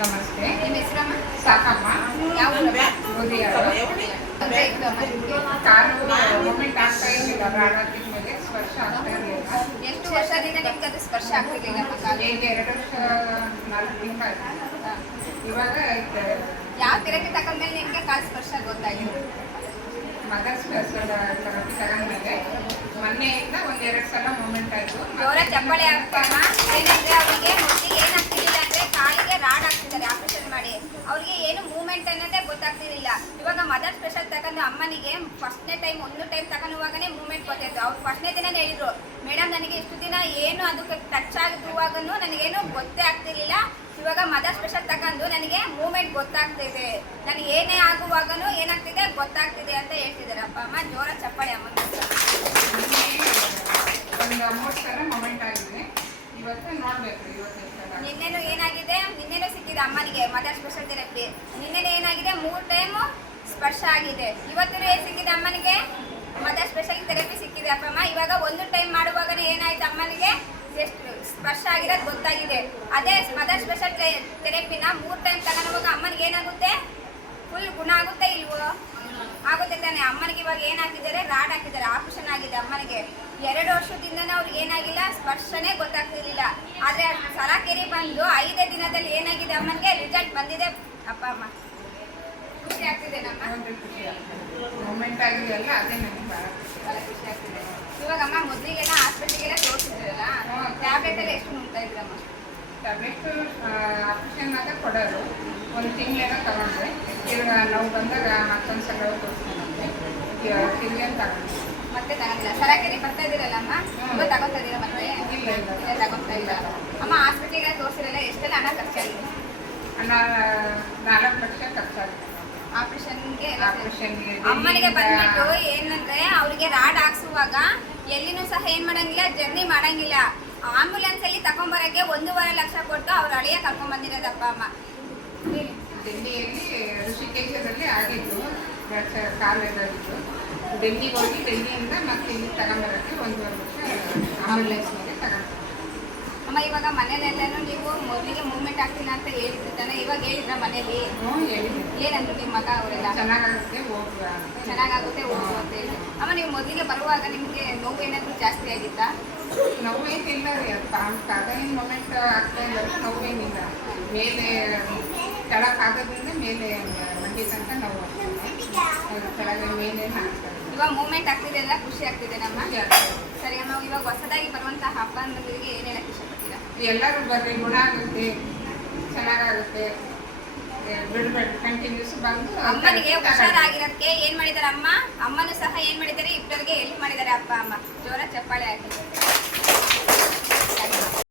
ನಮಸ್ತೆ. ನಿಮ್ಮ ಹೆಸರಮ್ಮ? ಸಾಕಮ್ಮ. ಯಾವ ಊರಮ್ಮ? ಕಾಲು ಮೂಮೆಂಟ್ ಆಗ್ತಾ ಇರಲಿಲ್ಲ, ರಾಡಾತಿದ ಮೇಲೆ ಸ್ಪರ್ಶ ಆಗ್ತಾ ಇರಲಿಲ್ಲ. ಎಷ್ಟು ವರ್ಷದಿಂದ ನಿಮ್ಗೆ ಅದು ಸ್ಪರ್ಶ ಆಗ್ತಿರ್ಲಿಲ್ಲಮ್ಮ ಕಾಲು? ಈಗ 2 ವರ್ಷ 4 ತಿಂಗಳು ಆಯ್ತು. ಇವಾಗ ಯಾವ ಥೆರಪಿ ತಗೊಂಡ್ಮೇಲೆ ನಿಮಗೆ ಕಾಲು ಸ್ಪರ್ಶ ಗೊತ್ತಾಯಿತು? ಮದರ್ ಸ್ಪರ್ಶ ಥೆರಪಿ ತಗೊಂಡ್ಮೇಲೆ ಮೊನ್ನೆಯಿಂದ 1-2 ಸಲ ಮೂಮೆಂಟ್ ಆಯಿತು. ಜೋರ ಚಪ್ಪಳೆ ಆಗ್ತಾನ. ಏನಂದ್ರೆ ಅವರಿಗೆ ಮೊದಲಿಗೆ ಏನಾಗ್ತಿರ್ಲಿಲ್ಲ ಅಂದ್ರೆ ಕಾಲಿಗೆ ರಾಡ್ ಹಾಕ್ತಿದ್ದಾರೆ ಆಪರೇಷನ್ ಮಾಡಿ. ಅವ್ರಿಗೆ ಏನು ಮೂವ್ಮೆಂಟ್ ಅನ್ನೋದೇ ಗೊತ್ತಾಗ್ತಿರ್ಲಿಲ್ಲ. ಇವಾಗ ಮದರ್ ಸ್ಪೆಷಲ್ ತಗೊಂಡು ಅಮ್ಮನಿಗೆ ಫಸ್ಟ್ನೇ ಟೈಮ್ ತಗೊಂಡುವಾಗನೇ ಮೂವ್ಮೆಂಟ್ ಗೊತ್ತಾಯ್ತು. ಅವ್ರು ಫಸ್ಟ್ನೇ ದಿನ ಹೇಳಿದ್ರು, ಮೇಡಮ್ ನನಗೆ ಇಷ್ಟು ದಿನ ಏನು ಅದಕ್ಕೆ ಟಚ್ ಆಗಿರುವಾಗೂ ನನಗೇನು ಗೊತ್ತೇ ಆಗ್ತಿರ್ಲಿಲ್ಲ. ಇವಾಗ ಮದರ್ ಸ್ಪೆಷಲ್ ತಗೊಂಡು ನನಗೆ ಮೂವ್ಮೆಂಟ್ ಗೊತ್ತಾಗ್ತಿದೆ, ನನಗೆ ಏನೇ ಆಗುವಾಗನೂ ಏನಾಗ್ತಿದೆ ಗೊತ್ತಾಗ್ತಿದೆ ಅಂತ ಹೇಳ್ತಿದ್ದಾರೆ ಅಪ್ಪ ಅಮ್ಮ. ಜೋರ ಚಪ್ಪಾಳೆ ಅಮ್ಮ. ಒಂದು 3 ಸಲ ಮೂಮೆಂಟ್ ಆಗಿದೆ. ಇವತ್ತು ನೋಡ್ಬೇಕು ನಿನ್ನೆನೂ ಏನಾಗಿದೆ, ನಿನ್ನೆನೂ ಸಿಕ್ಕಿದೆ ಅಮ್ಮನಿಗೆ ಮದರ್ ಸ್ಪೆಷಲ್ ಥೆರಪಿ. ನಿನ್ನೆನೇ ಏನಾಗಿದೆ 3 ಟೈಮು ಸ್ಪರ್ಶ ಆಗಿದೆ. ಇವತ್ತು ಏನು ಸಿಕ್ಕಿದೆ ಅಮ್ಮನಿಗೆ ಮದರ್ ಸ್ಪೆಷಲ್ ಥೆರಪಿ ಸಿಕ್ಕಿದೆ ಅಪ್ಪಮ್ಮ. ಇವಾಗ 1 ಟೈಮ್ ಮಾಡುವಾಗನೇ ಏನಾಯ್ತು ಅಮ್ಮನಿಗೆ ಎಷ್ಟು ಸ್ಪರ್ಶ ಆಗಿರೋದು ಗೊತ್ತಾಗಿದೆ. ಅದೇ ಮದರ್ ಸ್ಪೆಷಲ್ ಥೆರಪಿನ 3 ಟೈಮ್ ತಗೊಂಡಾಗ ಅಮ್ಮನಿಗೆ ಏನಾಗುತ್ತೆ, ಫುಲ್ ಗುಣ ಆಗುತ್ತೆ ಇಲ್ವೋ? ಆಗುತ್ತೆ ತಾನೆ. ಅಮ್ಮನಿಗೆ ಇವಾಗ ಏನಾಕಿದ್ದಾರೆ, ರಾಡ್ ಹಾಕಿದ್ದಾರೆ, ಆಪರೇಷನ್ ಆಗಿದೆ ಅಮ್ಮನಿಗೆ. 2 ವರ್ಷದಿಂದನೇ ಅವ್ರಿಗೆ ಏನಾಗಿಲ್ಲ, ಸ್ಪರ್ಶನೇ ಗೊತ್ತಾಗ್ತಿರ್ಲಿಲ್ಲ. ಆದರೆ ಸರಾಕೆರೆ ಬಂದು 5ನೇ ದಿನದಲ್ಲಿ ಏನಾಗಿದೆ ಅಮ್ಮನಿಗೆ ರಿಸಲ್ಟ್ ಬಂದಿದೆ ಅಪ್ಪ ಅಮ್ಮ. ಖುಷಿ ಆಗ್ತಿದೆ ನಮ್ಮ ಮೂಮೆಂಟ್ ಆಗಿದೆಯಲ್ಲ, ಅದೇ ನನಗೆ ಭಾಳ ಖುಷಿ ಆಗ್ತಿದೆ. ಇವಾಗ ಅಮ್ಮ ಮೊದಲಿಗೆಲ್ಲ ಹಾಸ್ಪಿಟ್ಲಿಗೆಲ್ಲ ತೋರಿಸಿದ್ರಲ್ಲ, ಟ್ಯಾಬ್ಲೆಟ್ ಎಲ್ಲ ಎಷ್ಟು ನುಂಗ್ತಾ ಇದ್ರಮ್ಮ? ಟ್ಯಾಬ್ಲೆಟ್ ಆಪರೇಷನ್ ಆದಾಗ ಕೊಡೋರು 1 ತಿಂಗಳೇನೋ ತಗೊಂಡ್ರೆ. ಇವಾಗ ನಾವು ಬಂದಾಗ ಮತ್ತೊಂದು ಸಲ ತೋರಿಸ್ಕೊಂಡ್ರೆ ತಿರ್ಗೇನು ತಗೊಂಡ್ರೆ ಮತ್ತೆ ತಗೊಂಡಿಲ್ಲ. ಸರಾಕೆರೆ ಬರ್ತಾ ಇದ್ದೀರಲ್ಲ ಅಮ್ಮ, ಇವಾಗ ತಗೊತಾ ಇದ್ದೀರಾ ಮತ್ತೆ? ಇಲ್ಲ ತಗೊತಾ ಇಲ್ಲ ಅಮ್ಮ. ಹಾಸ್ಪಿಟ್ಲಿಗೆ ತೋರಿಸಿರಲ್ಲ, ಎಷ್ಟೆಲ್ಲ ಹಣ ಖರ್ಚಾಗಿದೆ? ಹಣ 4 ಲಕ್ಷ ಖರ್ಚಾಗಿದೆ ಆಪರೇಷನ್ಗೆ. ಆಪರೇಷನ್ಗೆ. ಅಮ್ಮನಿಗೆ ಬಂದ್ಬಿಟ್ಟು ಏನಂದ್ರೆ ಅವ್ರಿಗೆ ರಾಡ್ ಹಾಕ್ಸುವಾಗ ಎಲ್ಲಿನೂ ಸಹ ಏನ್ ಮಾಡಂಗಿಲ್ಲ, ಜರ್ನಿ ಮಾಡಂಗಿಲ್ಲ. ಆಂಬುಲೆನ್ಸ್ ಅಲ್ಲಿ ತಗೊಂಡ್ಬರಕ್ಕೆ 1.5 ಲಕ್ಷ ಕೊಟ್ಟು ಅವ್ರ ಹಳೆಯ ಕರ್ಕೊಂಡ್ ಬಂದಿರೋದಪ್ಪ ಅಮ್ಮ. ಡೆಲ್ಲಿಯಲ್ಲಿ ಋಷಿಕೇಶದಲ್ಲಿ ಆಗಿದ್ದು, ಕಾಲೇಜಾಗಿದ್ದು. ಡೆಲ್ಲಿಗೆ ಹೋಗಿ ಡೆಲ್ಲಿಯಿಂದ ಮತ್ತೆ ಇಲ್ಲಿ ತಗೊಂಬರಕ್ಕೆ 1.5 ಲಕ್ಷ ಆಂಬುಲೆನ್ಸ್ ಮೇಲೆ ತಗೊಂಡು. ಅಮ್ಮ ಇವಾಗ ಮನೇಲೆಲ್ಲನೂ ನೀವು ಮೊದಲಿಗೆ ಮೂವ್ಮೆಂಟ್ ಆಗ್ತೀನಿ ಅಂತ ಹೇಳಿದ್ರು ತಾನೆ, ಇವಾಗ ಹೇಳಿದ್ರ ಮನೇಲಿ? ಹೇಳಿದ್ದೀನಿ. ಏನಂದ್ರು ನಿಮ್ಮ ಮಗ ಅವರೆಲ್ಲ? ಚೆನ್ನಾಗಾಗುತ್ತೆ ಹೋಗುವ ಅಂತ. ಚೆನ್ನಾಗಾಗುತ್ತೆ ಹೋಗು ಅಂತ ಹೇಳಿ. ಅಮ್ಮ ನೀವು ಮೊದಲಿಗೆ ಬರುವಾಗ ನಿಮಗೆ ನೋವು ಏನಾದರೂ ಜಾಸ್ತಿ ಆಗಿತ್ತಾ? ನೋವೇನಿಲ್ಲ ರೀ, ಅದು ಅದೇನು ಮೂಮೆಂಟ್ ಆಗ್ತಾ ಇಲ್ಲ, ನೋವೇನಿಲ್ಲ. ಮೇಲೆ ಕೆಳಕ್ಕಾಗೋದ್ರಿಂದ ಮೇಲೆ ಮಂಡಿ ತನಕ ನೋವು ಆಗ್ತದೆ, ಕೆಳಗೆ ಮೇಲೆ ಆಗ್ತದೆ. ಇವಾಗ ಮೂವ್ಮೆಂಟ್ ಆಗ್ತಿದೆ ಅಲ್ಲ, ಖುಷಿ ಆಗ್ತಿದೆ ನಮ್ಮ. ಸರಿ ಅಮ್ಮ, ಇವಾಗ ಹೊಸದಾಗಿ ಬರುವಂತಹ ಹಬ್ಬಗಳಿಗೆ ಏನು ಹೇಳಕ್ಕೆ ಇಷ್ಟಪಡ್ತೀರಾ? ಎಲ್ಲರೂ ಬರ್ರಿ, ಗುಣ ಆಗುತ್ತೆ, ಚೆನ್ನಾಗಾಗುತ್ತೆ, ಬಿಡ್ಬೇಡಿ, ಕಂಟಿನ್ಯೂಸ್ ಬಂದು. ಅಮ್ಮನಿಗೆ ಹುಷಾರಾಗಿರೋದಕ್ಕೆ ಏನ್ ಮಾಡಿದಾರೆ ಅಮ್ಮ? ಅಮ್ಮನೂ ಸಹ ಏನ್ ಮಾಡಿದ್ದಾರೆ, ಇಬ್ಬರಿಗೆ ಹೆಲ್ಪ್ ಮಾಡಿದ್ದಾರೆ ಅಪ್ಪ ಅಮ್ಮ. ಜೋರ ಚಪ್ಪಾಳೆ ಹಾಕಿ.